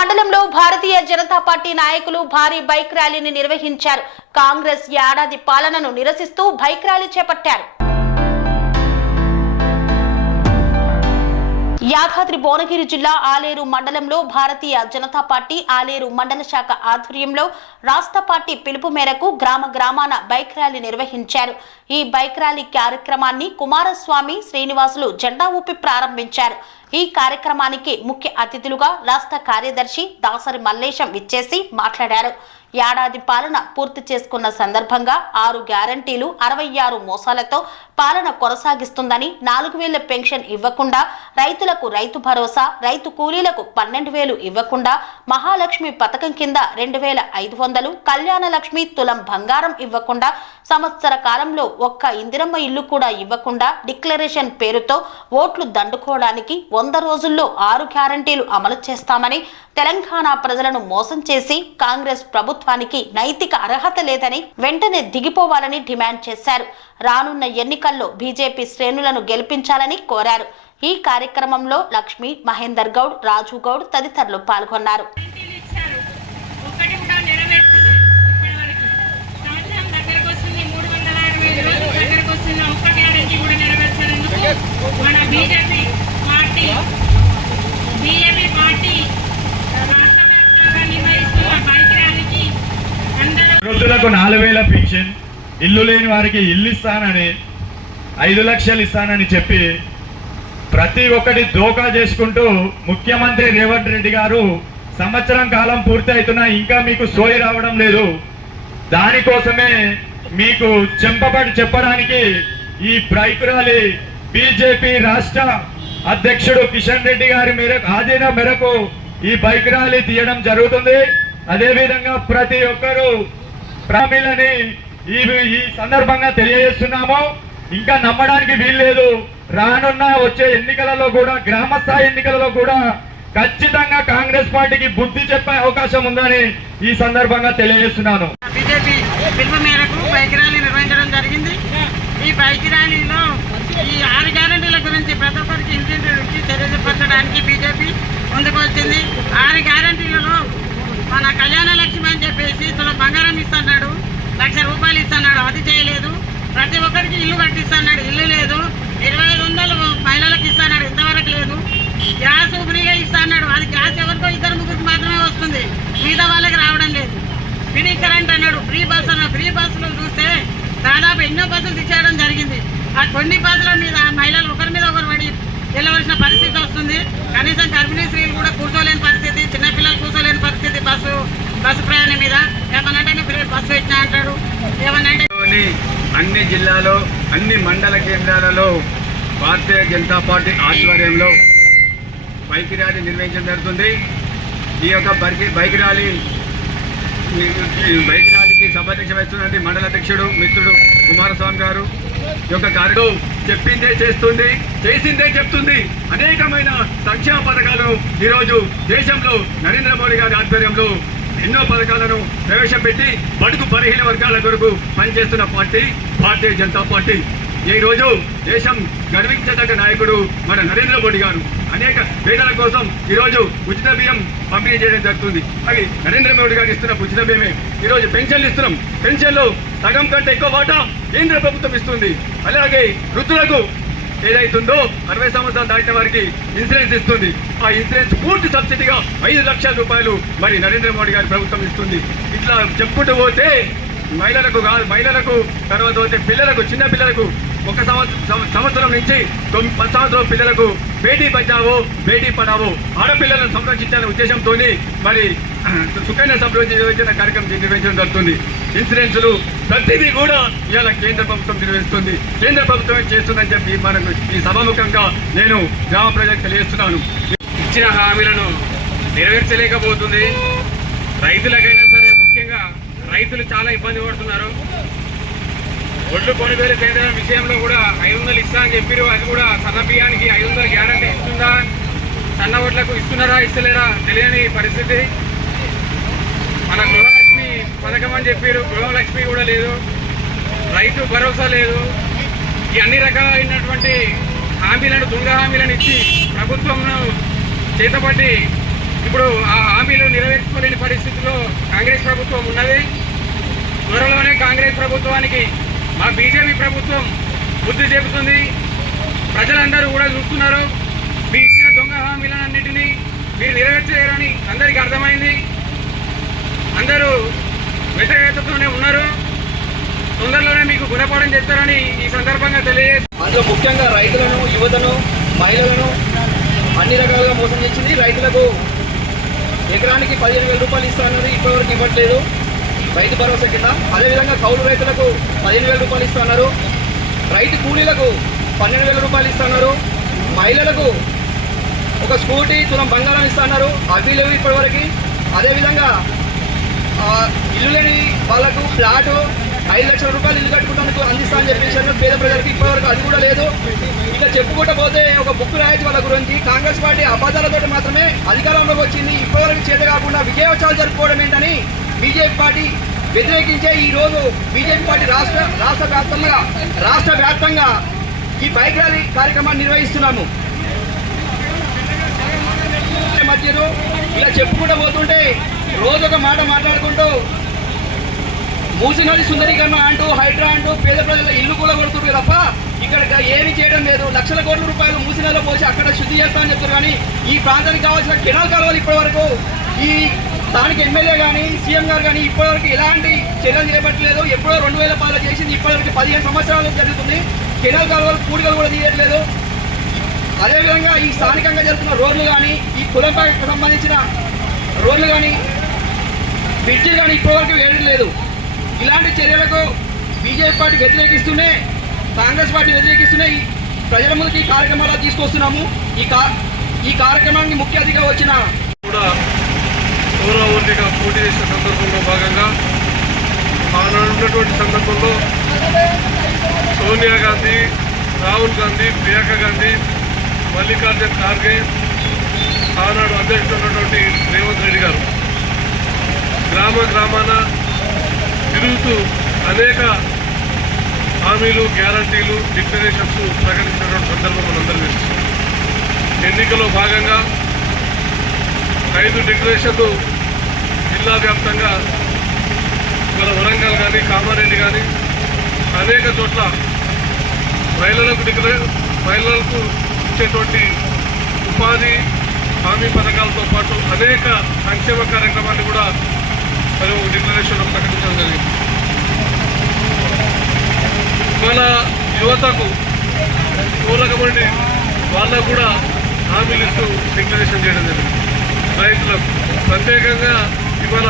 మండలంలో భారతీయ జనతా పార్టీ నాయకులు భారీ బైక్ ర్యాలీని నిర్వహించారు. కాంగ్రెస్ ఏడాది పాలనను నిరసిస్తూ బైక్ ర్యాలీ చేపట్టారు. యాదాద్రి భువనగిరి జిల్లా ఆలేరు మండలంలో భారతీయ జనతా పార్టీ ఆలేరు మండల శాఖ ఆధ్వర్యంలో రాష్ట్ర పార్టీ పిలుపు మేరకు గ్రామాన బైక్ ర్యాలీ నిర్వహించారు. ఈ బైక్ ర్యాలీ కార్యక్రమాన్ని కుమారస్వామి శ్రీనివాసులు జెండా ఊపి ప్రారంభించారు. ఈ కార్యక్రమానికి ముఖ్య అతిథులుగా రాష్ట్ర కార్యదర్శి దాసరి మల్లేశం విచ్చేసి మాట్లాడారు. ఏడాది పాలన పూర్తి చేసుకున్న సందర్భంగా 6 గ్యారంటీలు 66 మోసాలతో పాలన కొనసాగిస్తుందని, 4000 పెన్షన్ ఇవ్వకుండా, రైతులకు రైతు భరోసా, రైతు కూలీలకు 12,000 ఇవ్వకుండా, మహాలక్ష్మి పథకం కింద 2,500, కళ్యాణ లక్ష్మి తులం బంగారం ఇవ్వకుండా, సంవత్సర కాలంలో ఒక్క ఇందిరమ్మ ఇల్లు కూడా ఇవ్వకుండా, డిక్లరేషన్ పేరుతో ఓట్లు దండుకోవడానికి 100 రోజుల్లో 6 గ్యారంటీలు అమలు చేస్తామని, తెలంగాణ ప్రజలను మోసం చేసి కాంగ్రెస్ ప్రభుత్వానికి నైతిక అర్హత లేదని వెంటనే దిగిపోవాలని డిమాండ్ చేశారు. రానున్న ఎన్నికల్లో బీజేపీ శ్రేణులను గెలిపించాలని కోరారు. ఈ కార్యక్రమంలో లక్ష్మి, మహేందర్ గౌడ్, రాజు గౌడ్ తదితరులు పాల్గొన్నారు. వృద్ధులకు 4,000 పెన్షన్, ఇల్లు లేని వారికి ఇల్లు ఇస్తానని, 5 లక్షలు ఇస్తానని చెప్పి ప్రతి ఒక్కటి దోకా చేసుకుంటూ ముఖ్యమంత్రి రేవంత్ రెడ్డి గారు సంవత్సరం కాలం పూర్తి అవుతున్నా ఇంకా మీకు సోయి రావడం లేదు. దానికోసమే మీకు చెంపబడి చెప్పడానికి ఈ బైక్ ర్యాలీ బీజేపీ రాష్ట్ర అధ్యక్షుడు కిషన్ రెడ్డి గారి ఆదేశ మేరకు ఈ బైక్ ర్యాలీ తీయడం జరుగుతుంది. అదేవిధంగా ప్రతి ఒక్కరూ ప్రామిలని ఈ సందర్భంగా తెలియజేస్తున్నాము. ఇంకా నమ్మడానికి వీల్లేదు. రానున్న వచ్చే ఎన్నికలలో కూడా, గ్రామ స్థాయి ఎన్నికలలో కూడా ఖచ్చితంగా కాంగ్రెస్ పార్టీకి బుద్ధి చెప్పే అవకాశం ఉందని ఈ సందర్భంగా తెలియజేస్తున్నాను. బీజేపీ పిలుపు మేరకు బైక్ ర్యాలీ నిర్వహించడం జరిగింది. ఈ బైక్ ర్యాలీలో ఈ 6 గ్యారంటీల గురించి ప్రతి ఒక్కరికి ఇంటింటి తెలియజేపరచడానికి బీజేపీ ముందుకు వచ్చింది. 6 గ్యారంటీలలో మన కళ్యాణ లక్ష్మి అని చెప్పేసి తులం బంగారం ఇస్తున్నాడు, 1,00,000 రూపాయలు ఇస్తున్నాడు, అది చేయలేదు. ప్రతి ఒక్కరికి ఇల్లు కట్టిస్తున్నాడు, ఇల్లు లేదు. 2,500 మహిళలకు ఇస్తున్నాడు, ఇంతవరకు లేదు. గ్యాస్ ఫ్రీగా ఇస్తున్నాడు, అది గ్యాస్ ఎవరికో 2-3 మాత్రమే వస్తుంది, మిగతా వాళ్ళకి రావడం లేదు. ఫ్రీ కరెంట్ అన్నాడు, ఫ్రీ బస్సు అన్నాడు. ఫ్రీ బస్సులు చూస్తే దాదాపు ఎన్నో బస్సులు తీసేయడం జరిగింది. ఆ కొన్ని బస్సుల మీద మహిళలు ఒకరి మీద ఒకరు పడి వెళ్ళవలసిన పరిస్థితి వస్తుంది. కనీసం గర్భిణీ స్త్రీలు కూడా కూర్చోలేని పరిస్థితి, చిన్నపిల్లలు కూర్చోలేని పరిస్థితి బస్సు ప్రయాణం మీద. ఏమన్నంటే బస్సు ఇచ్చినా అంటాడు, ఏమన్నంటే. అన్ని జిల్లాలో, అన్ని మండల కేంద్రాలలో భారతీయ జనతా పార్టీ ఆధ్వర్యంలో బైక్ ర్యాలీ నిర్వహించడం జరుగుతుంది. ఈ యొక్క బైక్ ర్యాలీకి సభాధ్యక్ష వహిస్తున్నటువంటి మండల అధ్యక్షుడు మిత్రుడు కుమారస్వామి గారు యొక్క కార్యక్రమం చెప్పిందే చేస్తుంది, చేసిందే చెప్తుంది. అనేకమైన సంక్షేమ పథకాలను ఈరోజు దేశంలో నరేంద్ర మోడీ గారి ఆధ్వర్యంలో ఎన్నో పథకాలను ప్రవేశపెట్టి బడుగు బలహీన వర్గాల కొరకు పనిచేస్తున్న పార్టీ భారతీయ జనతా పార్టీ. ఈ రోజు దేశం గర్వించదగ్గ నాయకుడు మన నరేంద్ర మోడీ గారు అనేక పేదల కోసం ఈరోజు ఉచిత బియ్యం పంపిణీ చేయడం జరుగుతుంది. అవి నరేంద్ర మోడీ గారు ఇస్తున్న ఉచిత బియ్యమే. ఈరోజు పెన్షన్లు ఇస్తున్నాం. పెన్షన్లు సగం కంటే ఎక్కువ వాటా కేంద్ర ప్రభుత్వం ఇస్తుంది. అలాగే వృద్ధులకు ఏదైతుందో 60 సంవత్సరాలు దాటిన వారికి ఇన్సూరెన్స్ ఇస్తుంది. ఆ ఇన్సూరెన్స్ పూర్తి సబ్సిడీగా 5 లక్షల రూపాయలు మరి నరేంద్ర మోడీ గారి ప్రభుత్వం ఇస్తుంది. ఇట్లా చెప్పుకుంటూ పోతే మహిళలకు తర్వాత పోతే పిల్లలకు, చిన్న పిల్లలకు 1 సంవత్సరం నుంచి 10 సంవత్సరాల పిల్లలకు బేటీ బచావో బేటీ పడావో ఆడపిల్లలను సంరక్షించాలనే ఉద్దేశంతో మరి సుకన్య సమృద్ధి యోజన కార్యక్రమం నిర్వహించడం జరుగుతుంది. ఇన్సూరెన్సులు ప్రతిదీ కూడా ఇవాళ కేంద్ర ప్రభుత్వం నిర్వహిస్తుంది, కేంద్ర ప్రభుత్వమే చేస్తుందని చెప్పి మనకు ఈ సభాముఖంగా నేను గ్రామ ప్రజలకు తెలియజేస్తున్నాను. ఇచ్చిన హామీలను నెరవేర్చలేకపోతుంది. రైతులకైనా సరే, ముఖ్యంగా రైతులు చాలా ఇబ్బంది పడుతున్నారు. ఒడ్లు కొనుగోలు కేంద్రం విషయంలో కూడా 500 ఇస్తా అని చెప్పారు. అది కూడా సన్న బియ్యానికి 500 గ్యారంటీ ఇస్తుందా, సన్న ఓట్లకు ఇస్తున్నారా ఇస్తలేరా తెలియని పరిస్థితి. మన గృహలక్ష్మి పథకం అని చెప్పారు, గృహలక్ష్మి కూడా లేదు, రైతు భరోసా లేదు. ఈ అన్ని రకాలైనటువంటి హామీలను, దొంగ హామీలను ఇచ్చి ప్రభుత్వంను చేతపట్టి ఇప్పుడు ఆ హామీలు నెరవేర్చుకోలేని పరిస్థితిలో కాంగ్రెస్ ప్రభుత్వం ఉన్నది. త్వరలోనే కాంగ్రెస్ ప్రభుత్వానికి మా బీజేపీ ప్రభుత్వం బుద్ధి చెబుతుంది. ప్రజలందరూ కూడా చూస్తున్నారు. మీ ఇచ్చిన దొంగ హామీలన్నింటినీ మీరు నెరవేర్చలేరని అందరికీ అర్థమైంది. అందరూ వ్యతిరేకతతోనే ఉన్నారు. తొందరలోనే మీకు గుణపాఠం చెప్తారని ఈ సందర్భంగా తెలియజేస్తారు. అందులో ముఖ్యంగా రైతులను, యువతను, మహిళలను అన్ని రకాలుగా మోసం చేసింది. రైతులకు ఎకరానికి 15,000 రూపాయలు ఇస్తానని ఇప్పటివరకు ఇవ్వట్లేదు రైతు భరోసా కింద. అదేవిధంగా కౌలు రైతులకు 15,000 రూపాయలు ఇస్తున్నారు. రైతు కూలీలకు 12,000 రూపాయలు ఇస్తున్నారు. మహిళలకు ఒక స్కూటీ, తులం బంగారం ఇస్తున్నారు. అవి లేవు ఇప్పటివరకు. అదేవిధంగా ఇల్లు లేని వాళ్ళకు ఫ్లాటు 5 లక్షల రూపాయలు ఇల్లు కట్టుకుంటానికి అందిస్తా అని చెప్పేసి పేద ప్రజలకు ఇప్పటివరకు అది కూడా లేదు. ఇక చెప్పుకుంటూ పోతే ఒక బుక్ రాయొచ్చు వాళ్ళ గురించి. కాంగ్రెస్ పార్టీ అబద్ధాలతో మాత్రమే అధికారంలోకి వచ్చింది. ఇప్పటివరకు చేత కాకుండా విజయోత్సవాలు జరుపుకోవడం ఏంటని బీజేపీ పార్టీ వ్యతిరేకించే ఈరోజు బీజేపీ పార్టీ రాష్ట్ర వ్యాప్తంగా ఈ బైక్ ర్యాలీ కార్యక్రమాన్ని నిర్వహిస్తున్నాము. మధ్యలో ఇలా చెప్పుకుంటూ పోతుంటే రోజు ఒక మాట మాట్లాడుకుంటూ మూసీ నది సుందరీకరణ అంటూ, హైడ్రా అంటూ పేద ప్రజల ఇల్లు కూడా కొడుతుంటారు తప్ప ఇక్కడ ఏమీ చేయడం లేదు. లక్షల కోట్ల రూపాయలు మూసీ నదిలో పోసి అక్కడ శుద్ధి చేస్తామని చెప్తారు. కానీ ఈ ప్రాంతానికి కావాల్సిన కెనాల్ కాలువలు ఇప్పటివరకు ఈ స్థానిక ఎమ్మెల్యే కానీ సీఎం గారు కానీ ఇప్పటివరకు ఎలాంటి చర్యలు చేపట్టలేదు. ఎప్పుడో 2010 చేసింది. ఇప్పటివరకు 15 సంవత్సరాలు జరుగుతుంది. కెనాల్ కాలువలు పూడికలు కూడా తీయట్లేదు. అదేవిధంగా ఈ స్థానికంగా జరుగుతున్న రోడ్లు కానీ, ఈ కులంపాకు సంబంధించిన రోడ్లు కానీ, బ్రిడ్జిలు కానీ ఇప్పటివరకు వేయడం లేదు. ఇలాంటి చర్యలకు బీజేపీ పార్టీ వ్యతిరేకిస్తూనే, కాంగ్రెస్ పార్టీ వ్యతిరేకిస్తూనే ఈ ప్రజల ముందుకు ఈ కార్యక్రమాలు తీసుకొస్తున్నాము. ఈ కార్యక్రమానికి ముఖ్య అతిథిగా వచ్చిన కూడా గౌరవవంతిగా పోటీ చేసిన సందర్భంలో భాగంగా ఆనాడు ఉన్నటువంటి సందర్భంలో సోనియా గాంధీ, రాహుల్ గాంధీ, ప్రియాంక గాంధీ, మల్లికార్జున్ ఖార్గే, ఆనాడు అధ్యక్షుడు ఉన్నటువంటి రేవంత్ రెడ్డి గారు గ్రామాన తిరుగుతూ అనేక హామీలు, గ్యారంటీలు, డిక్లరేషన్స్ ప్రకటించినటువంటి సందర్భం మనందరూ తెలుస్తుంది. ఎన్నికల్లో భాగంగా 5 డిక్లరేషన్లు జిల్లా వ్యాప్తంగా మన వరంగల్ కానీ, కామారెడ్డి కానీ అనేక చోట్ల మహిళలకు ఇచ్చేటువంటి ఉపాధి హామీ పథకాలతో పాటు అనేక సంక్షేమ కార్యక్రమాన్ని కూడా మరి డిక్లరేషన్లో ప్రకటించడం జరిగింది. మన యువతకు పూరకమండి వాళ్ళకు కూడా హామీలు ఇస్తూ డిక్లరేషన్ చేయడం జరిగింది. రైతులకు ప్రత్యేకంగా ఇవాళ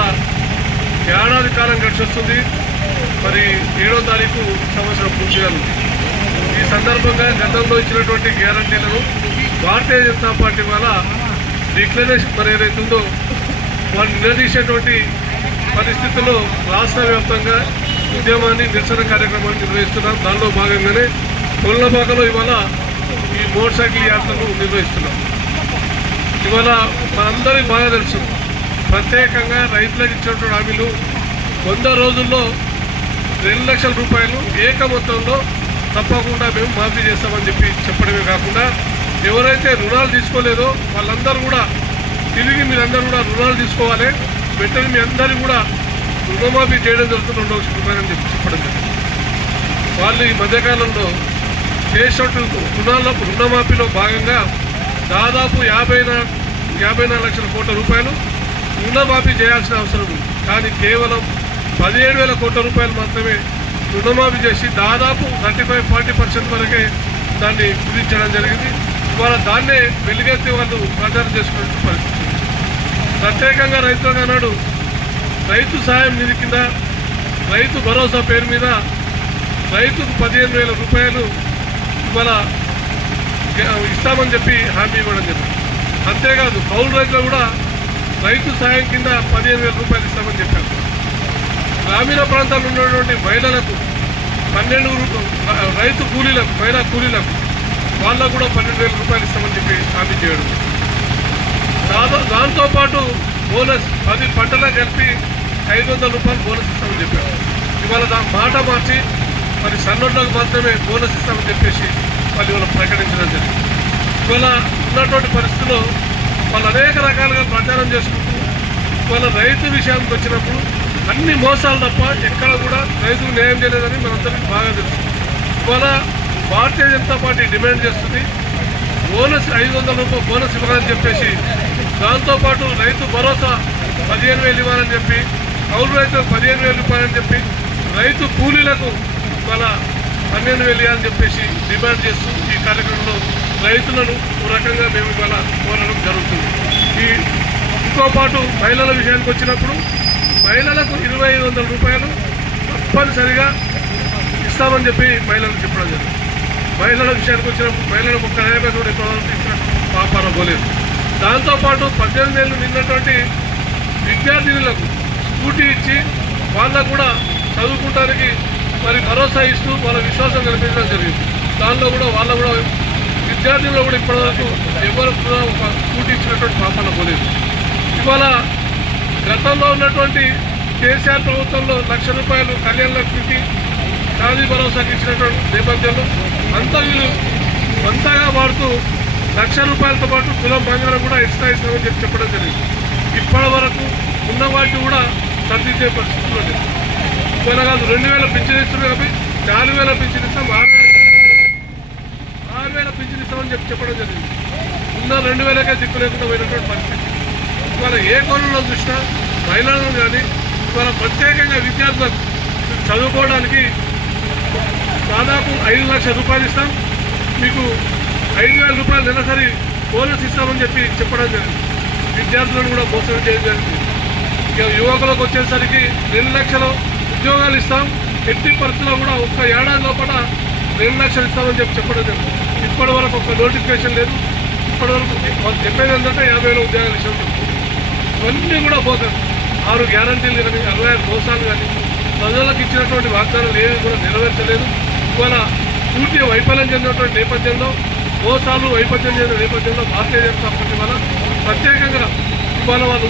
ఏడాది కాలం గడిచొస్తుంది. మరి 7వ తారీఖు సంవత్సరం పూర్తిగా ఉంది. ఈ సందర్భంగా గతంలో ఇచ్చినటువంటి గ్యారంటీలను భారతీయ జనతా పార్టీ వల్ల డిక్లరేషన్ మరి ఏదైతుందో వాళ్ళు నిలదీసేటువంటి పరిస్థితుల్లో రాష్ట్ర వ్యాప్తంగా ఉద్యమాన్ని, నిరసన కార్యక్రమాన్ని నిర్వహిస్తున్నాం. దానిలో భాగంగానే కొల్లపాకలో ఇవాళ ఈ మోటార్ సైకిల్ యాత్రను నిర్వహిస్తున్నాం. ఇవాళ మనందరికీ బాగా తెలుసు, ప్రత్యేకంగా రైతులకు ఇచ్చినటువంటి హామీలు 100 రోజుల్లో 2 లక్షల రూపాయలు ఏక మొత్తంలో తప్పకుండా మేము మాఫీ చేస్తామని చెప్పడమే కాకుండా ఎవరైతే రుణాలు తీసుకోలేదో వాళ్ళందరూ కూడా తిరిగి మీరందరూ కూడా రుణాలు తీసుకోవాలి, వెంటనే మీ అందరూ కూడా రుణమాఫీ చేయడం జరుగుతుంది 2 లక్షల రూపాయలు అని చెప్పడం జరిగింది. వాళ్ళు ఈ మధ్యకాలంలో చేసినట్టు రుణమాఫీలో భాగంగా దాదాపు 54 లక్షల కోట్ల రూపాయలు రుణమాఫీ చేయాల్సిన అవసరం ఉంది. కానీ కేవలం 17,000 కోట్ల రూపాయలు మాత్రమే రుణమాఫీ చేసి దాదాపు 35-40% వరకే దాన్ని కుదించడం జరిగింది. ఇవాళ దాన్నే వెలుగెత్తి వాళ్ళు ప్రచారం చేసుకునే పరిస్థితి. ప్రత్యేకంగా రైతులకు అన్నాడు రైతు సాయం నిధి కింద రైతు భరోసా పేరు మీద రైతుకు 15,000 రూపాయలు ఇవాళ ఇస్తామని చెప్పి హామీ ఇవ్వడం జరిగింది. అంతేకాదు కౌలు రైతులు కూడా రైతు సాయం కింద 15,000 రూపాయలు ఇస్తామని చెప్పారు. గ్రామీణ ప్రాంతాల్లో ఉన్నటువంటి మహిళలకు 12 రైతు కూలీలకు, మహిళా కూలీలకు వాళ్ళకు కూడా 12,000 రూపాయలు ఇస్తామని చెప్పి హామీ చేయడం. దాంతోపాటు బోనస్ 10 పంటలకు కలిపి 500 రూపాయలు బోనస్ ఇస్తామని చెప్పారు. ఇవాళ మాట మార్చి మరి సన్నోట్లకు మాత్రమే బోనస్ ఇస్తామని చెప్పేసి వాళ్ళు ఇవాళ ప్రకటించడం జరిగింది. ఇవాళ ఉన్నటువంటి పరిస్థితుల్లో వాళ్ళు అనేక రకాలుగా ప్రచారం చేసుకుంటూ వాళ్ళ రైతు విషయానికి వచ్చినప్పుడు అన్ని మోసాలు తప్ప ఎక్కడ కూడా రైతుకు న్యాయం చేయలేదని మనందరికీ బాగా తెలుసు. ఇవాళ భారతీయ జనతా పార్టీ డిమాండ్ చేస్తుంది బోనస్ 500 రూపాయలు బోనస్ ఇవ్వాలని చెప్పేసి, దాంతోపాటు రైతు భరోసా 15,000 ఇవ్వాలని చెప్పి, కౌలు రైతులకు 15,000 రూపాయలని చెప్పి, రైతు కూలీలకు వాళ్ళ 12,000 ఇవ్వాలని చెప్పేసి డిమాండ్ చేస్తూ ఈ కార్యక్రమంలో రైతులను ఒక రకంగా మేము ఇవాళ కోరడం జరుగుతుంది. ఇంకో పాటు మహిళల విషయానికి వచ్చినప్పుడు మహిళలకు 2,500 రూపాయలు తప్పనిసరిగా ఇస్తామని చెప్పి మహిళలకు చెప్పడం జరిగింది. మహిళల విషయానికి వచ్చినప్పుడు మహిళలకు ఒక్క న్యాయపేద కూడా ఇప్పటివరకు ఇచ్చిన పాపాన పోలేదు. దాంతోపాటు 18 ఏళ్ళు నిన్నటువంటి విద్యార్థినులకు స్కూటీ ఇచ్చి వాళ్ళకు కూడా చదువుకోవడానికి మరి భరోసా ఇస్తూ వాళ్ళ విశ్వాసం కల్పించడం జరిగింది. దానిలో కూడా వాళ్ళ కూడా విద్యార్థుల్లో కూడా ఇప్పటివరకు ఎవరు కూడా ఒక స్కూటీ ఇచ్చినటువంటి పాపాన పోలేదు. ఇవాళ గతంలో ఉన్నటువంటి కేసీఆర్ ప్రభుత్వంలో 1,00,000 రూపాయలు కళ్యాణ లక్ష్మికి షాదీ భరోసాకి ఇచ్చినటువంటి నేపథ్యంలో అంతగా వాడుతూ 1,00,000 రూపాయలతో పాటు తులం బంగారం కూడా ఎక్స్ట్రా ఇస్తామని చెప్పి చెప్పడం జరిగింది. ఇప్పటి వరకు ఉన్న వాటిని కూడా సర్దిద్దే పరిస్థితుల్లో లేదు. ఇవాళ కాదు 2,000 పింఛన్ ఇస్తున్నారు కాబట్టి 4,000 పింఛన్ ఇస్తాం, 6,000 పింఛన్ ఇస్తామని చెప్పి చెప్పడం జరిగింది. ఉన్న 2,000కే దిక్కు లేకుండా పోయినటువంటి పరిస్థితి. ఇవాళ ఏ కోణంలో చూసినా మహిళలను కానీ ఇవాళ ప్రత్యేకంగా విద్యార్థులకు చదువుకోవడానికి దాదాపు 5,00,000 రూపాయలు ఇస్తాం, మీకు 5,000 రూపాయలు నెలసరి బోనస్ ఇస్తామని చెప్పి చెప్పడం జరిగింది. విద్యార్థులను కూడా మోసం చేయడం జరిగింది. ఇక యువకులకు వచ్చేసరికి 2 లక్షల ఉద్యోగాలు ఇస్తాం, ఎట్టి పరిస్థితుల్లో కూడా ఒక్క ఏడాది లోపల 2 లక్షలు ఇస్తామని చెప్పి చెప్పడం జరిగింది. ఇప్పటి వరకు ఒక నోటిఫికేషన్ లేదు. ఇప్పటి వరకు చెప్పేది ఏంటంటే 50,000 ఉద్యోగాలు ఇస్తాం. ఇవన్నీ కూడా పోతారు. 6 గ్యారంటీలు కానీ 65 మోసాలు కానీ ప్రజలకు ఇచ్చినటువంటి వాగ్దానాలు ఏవి కూడా నెరవేర్చలేదు. ఇవాళ పూర్తిగా వైఫల్యం చెందినటువంటి నేపథ్యంలో, మోసాలు వైఫల్యం చెందిన నేపథ్యంలో భారతీయ జనతా పార్టీ వల్ల ప్రత్యేకంగా ఇవాళ వాళ్ళు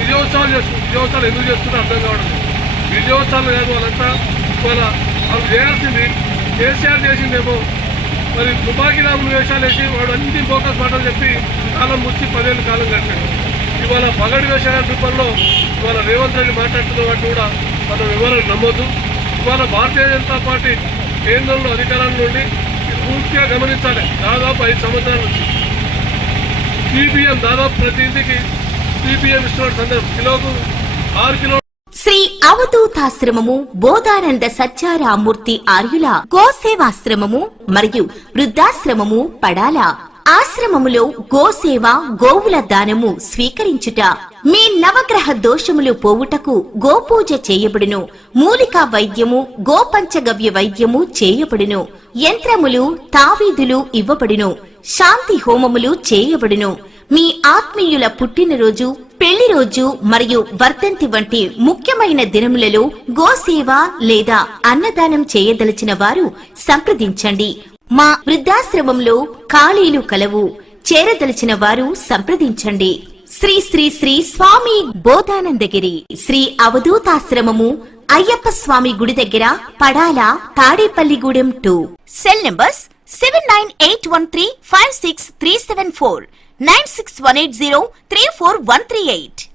విజయోత్సవాలు చేస్తున్నారు. విజయోత్సవాలు ఎందుకు చేస్తున్నారో అర్థం కావడం లేదు. విజయోత్సవాలు కాదు, వాళ్ళంతా ఇవాళ వాళ్ళు చేయాల్సింది కేసీఆర్ చేసిందేమో మరి తుపాకీ రాములు వేషాలు వేసి వాడు అన్ని ఫోకస్ మాటలు చెప్పి కాలం ముచ్చి 10 ఏళ్ళు కాలం గడిపాడు. ఇవాళ పగడి వేషాల రూపంలో ఇవాళ రేవంత్ రెడ్డి మాట్లాడుతున్న వాటిని కూడా మనం వివరాలు నమ్మొద్దు. ఇవాళ భారతీయ జనతా పార్టీ కేంద్రంలో అధికారంలో నుండి పూర్తిగా గమనించాలి. దాదాపు 5 సంవత్సరాల నుంచి సిపిఎం దాదాపు ప్రతి ఇంటికి సిపిఎం ఇస్తున్న సందర్భం కిలోకు 6 కిలో. శ్రీ అవధూతాశ్రమము బోధానంద సత్యారామూర్తి ఆర్యుల గోసేవాశ్రమము మరియు వృద్ధాశ్రమము పడాల. ఆశ్రమములో గోసేవ, గోవుల దానము స్వీకరించుట, మీ నవగ్రహ దోషములు పోవుటకు గోపూజ చేయబడును. మూలికా వైద్యము, గోపంచగవ్య వైద్యము చేయబడును. యంత్రములు, తావీదులు ఇవ్వబడును. శాంతి హోమములు చేయబడును. మీ ఆత్మీయుల పుట్టినరోజు, పెళ్లి రోజు మరియు వర్ధంతి వంటి ముఖ్యమైన దినములలో గోసేవ లేదా అన్నదానం చేయదలిచిన వారు సంప్రదించండి. మా వృద్ధాశ్రమంలో ఖాళీలు కలవు. చేరదలిచిన వారు సంప్రదించండి. శ్రీ శ్రీ శ్రీ స్వామి బోధానందగిరి శ్రీ అవధూతాశ్రమము, అయ్యప్ప స్వామి గుడి దగ్గర, పడాల, తాడేపల్లిగూడెం 2. Cell numbers 7981356374, 9618034 138.